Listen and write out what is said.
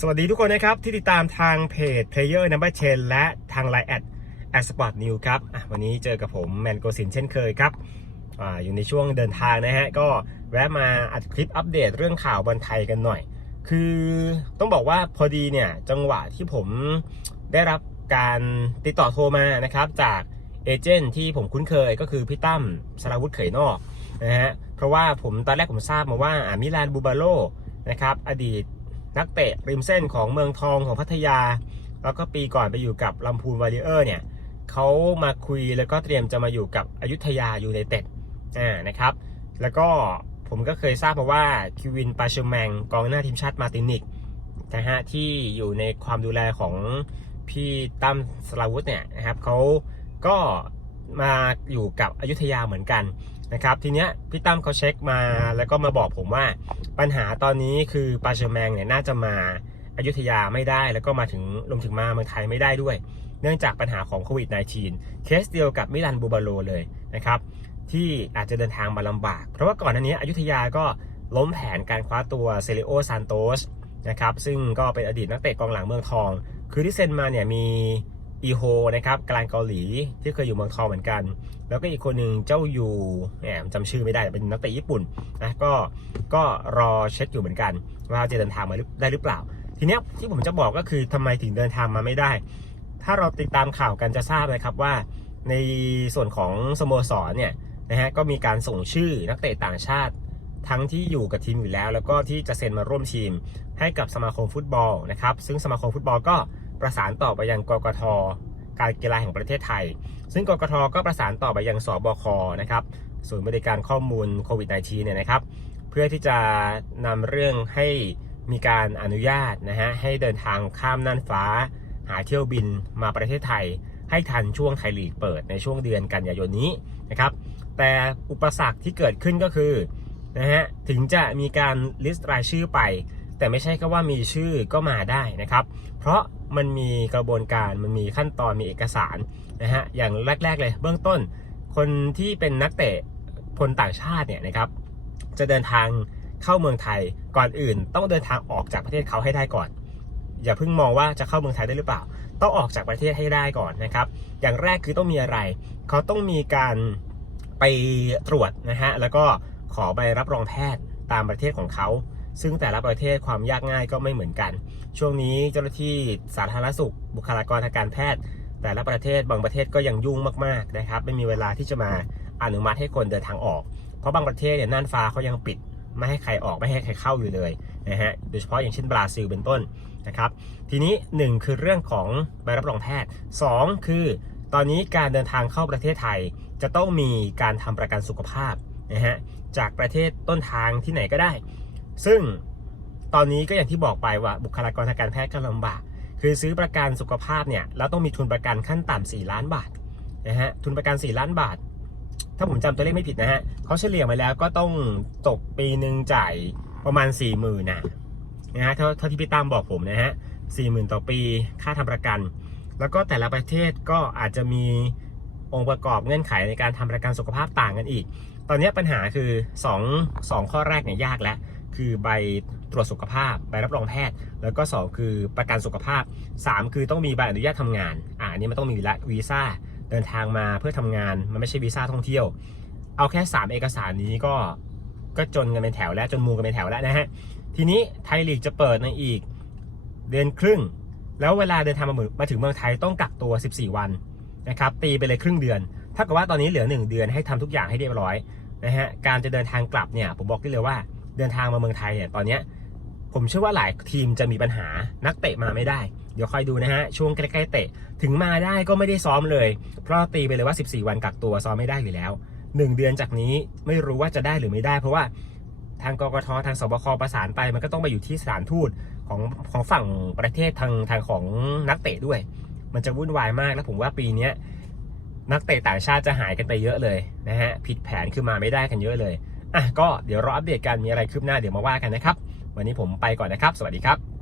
สวัสดีทุกคนนะครับ ที่ติดตามทางเพจ Player Number 10และทาง Line แอด a s p o r t New ครับวันนี้เจอกับผมแมนโกสินเช่นเคยครับออยู่ในช่วงเดินทางนะฮะ ก็แวะมาอัดคลิปอัปเดตเรื่องข่าวบอลไทยกันหน่อย คือต้องบอกว่าพอดีเนี่ย จังหวะที่ผมได้รับการติดต่อโทรมานะครับ จากเอเจนต์ที่ผมคุ้นเคยก็คือพี่ตั้มสราวุธเขยนอกนะฮะเพราะว่าผมตอนแรกผมทราบมาว่าอ่ามิลานบูบาโลนะครับอดีต นักเตะริมเส้นของเมืองทองของพัทยา แล้วก็ปีก่อนไปอยู่กับลำพูนวาริเออร์เนี่ยเขามาคุยแล้วก็เตรียมจะมาอยู่กับอยุธยายูไนเต็ดอ่านะครับ แล้วก็ผมก็เคยทราบมาว่าคิวินปาเชอร์แมงกองหน้าทีมชาติมาตินิกนะฮะที่อยู่ในความดูแลของพี่ตั้มสลาวุธเนี่ยนะครับเขาก็ มาอยู่กับอยุธยาเหมือนกันนะครับทีเนี้ยพี่ตั้มเขาเช็คมาแล้วก็มาบอกผมว่าปัญหาตอนนี้คือปาเชอร์แมงเนี่ยน่าจะมาอายุทยาไม่ได้ แล้วก็มาถึงรวมถึงมาเมืองไทยไม่ได้ด้วย เนื่องจากปัญหาของโควิด -19 เคสเดียวกับมิลันบูบาโลเลยนะครับที่อาจจะเดินทางมาลำบาก เพราะว่าก่อนหน้านี้อยุธยาก็ล้มแผนการคว้าตัวเซเลโอซานโตสนะครับซึ่งก็เป็นอดีตนักเตะกองหลังเมืองทอง คือที่เซ็นมาเนี่ยมี อีโฮนะครับกลางเกาหลีที่เคยอยู่เมืองทองเหมือนกัน แล้วก็อีกคนหนึ่งเจ้ายูแหมจำชื่อไม่ได้แต่เป็นนักเตะญี่ปุ่นนะก็ก็รอเช็คอยู่เหมือนกัน ว่าจะเดินทางมาได้หรือเปล่า ทีเนี้ยที่ผมจะบอกก็คือทำไมถึงเดินทางมาไม่ได้ ถ้าเราติดตามข่าวกันจะทราบนะครับว่า ในส่วนของสโมสรเนี่ยนะฮะก็มีการส่งชื่อนักเตะต่างชาติทั้งที่อยู่กับทีมอยู่แล้ว แล้วก็ที่จะเซ็นมาร่วมทีมให้กับสมาคมฟุตบอลนะครับซึ่งสมาคมฟุตบอลก็ ประสานต่อไปยังกกทการกีฬาแห่งประเทศไทย ซึ่งกกทก็ประสานต่อไปยังสบคนะครับศูนย์บริการข้อมูลโควิด -19 เนี่ยนะครับ เพื่อที่จะนำเรื่องให้มีการอนุญาตนะฮะให้เดินทางข้ามน่านฟ้า หาเที่ยวบินมาประเทศไทย ให้ทันช่วงไทยลีกเปิดในช่วงเดือนกันยายนนี้นะครับ แต่อุปสรรคที่เกิดขึ้นก็คือนะฮะถึงจะมีการลิสต์รายชื่อไป แต่ไม่ใช่แค่ว่ามีชื่อก็มาได้นะครับ เพราะ มันมีกระบวนการมันมีขั้นตอนมีเอกสารนะฮะอย่างแรก ๆ เลยเบื้องต้น คนที่เป็นนักเตะคนต่างชาติเนี่ยนะครับจะเดินทางเข้าเมืองไทยก่อนอื่น ต้องเดินทางออกจากประเทศเขาให้ได้ก่อน อย่าเพิ่งมองว่าจะเข้าเมืองไทยได้หรือเปล่า ต้องออกจากประเทศให้ได้ก่อนนะครับ อย่างแรกคือต้องมีอะไร เขาต้องมีการไปตรวจนะฮะแล้วก็ขอใบรับรองแพทย์ตามประเทศของเขา ซึ่งแต่ละประเทศความยากง่ายก็ไม่เหมือนกัน ช่วงนี้เจ้าหน้าที่สาธารณสุข บุคลากรทางการแพทย์ แต่ละประเทศบางประเทศก็ยังยุ่งมากๆนะครับไม่มีเวลาที่จะมาอนุมัติให้คนเดินทางออก เพราะบางประเทศเนี่ยน่านฟ้าเขายังปิดไม่ให้ใครออกไม่ให้ใครเข้าอยู่เลยนะฮะโดยเฉพาะอย่างเช่นบราซิลเป็นต้นนะครับทีนี้ 1 คือเรื่องของใบรับรองแพทย์ 2 คือ ตอนนี้การเดินทางเข้าประเทศไทย จะต้องมีการทำประกันสุขภาพนะฮะจากประเทศต้นทางที่ไหนก็ได้ ซึ่งตอนนี้ก็อย่างที่บอกไปว่าบุคลากรทางการแพทย์ก็ลำบาก คือซื้อประกันสุขภาพเนี่ยแล้วต้องมีทุนประกันขั้นต่ำ4ล้านบาทนะฮะทุนประกัน 4 ล้านบาท ถ้าผมจำตัวเลขไม่ผิดนะฮะเขาเฉลี่ยมาแล้วก็ต้องตกปีหนึ่งจ่ายประมาณ 4 0,000ื่นนะนะฮะเท่าที่พี่ตั้มบอกผมนะฮะสี่หมื่นต่อปีค่าทำประกัน แล้วก็แต่ละประเทศก็อาจจะมีองค์ประกอบเงื่อนไขในการทำประกันสุขภาพต่างกันอีก ตอนนี้ปัญหาคือ2 2ข้อแรกเนี่ยยากแล้ว คือใบตรวจสุขภาพ ใบรับรองแพทย์ แล้วก็ 2 คือประกันสุขภาพ 3 คือต้องมีใบอนุญาตทำงาน อ่าอันนี้มันต้องมีละวีซ่าเดินทางมาเพื่อทำงาน มันไม่ใช่วีซ่าท่องเที่ยว เอาแค่ 3 เอกสารนี้ก็ก็จนกันเป็นแถวแล้วจนมูกันเป็นแถวแล้วนะฮะ ทีนี้ไทยลีกจะเปิดในอีกเดือนครึ่ง แล้วเวลาเดินทางมามาถึงเมืองไทยต้องกักตัว 14 วันนะครับ ตีไปเลยครึ่งเดือน ถ้ากับว่าตอนนี้เหลือ 1 เดือนให้ทำทุกอย่างให้เรียบร้อยนะฮะ การจะเดินทางกลับเนี่ยผมบอกได้เลยว่า เดินทางมาเมืองไทยเนี่ยตอนเนี้ยผมเชื่อว่าหลายทีมจะมีปัญหานักเตะมาไม่ได้ เดี๋ยวคอยดูนะฮะ ช่วงใกล้ๆเตะ ถึงมาได้ก็ไม่ได้ซ้อมเลย เพราะตีไปเลยว่า 14 วันกักตัวซ้อมไม่ได้อยู่แล้ว 1 เดือนจากนี้ไม่รู้ว่าจะได้หรือไม่ได้ เพราะว่าทางกกททางสบคประสานไป มันก็ต้องไปอยู่ที่สถานทูตของของฝั่งประเทศทางทางของนักเตะด้วย มันจะวุ่นวายมากแล้วผมว่าปีนี้นักเตะต่างชาติจะหายกันไปเยอะเลยนะฮะผิดแผนคือมาไม่ได้กันเยอะเลย อะก็เดี๋ยวรออัปเดตกันมีอะไรคืบหน้าเดี๋ยวมาว่ากันนะครับ วันนี้ผมไปก่อนนะครับ สวัสดีครับ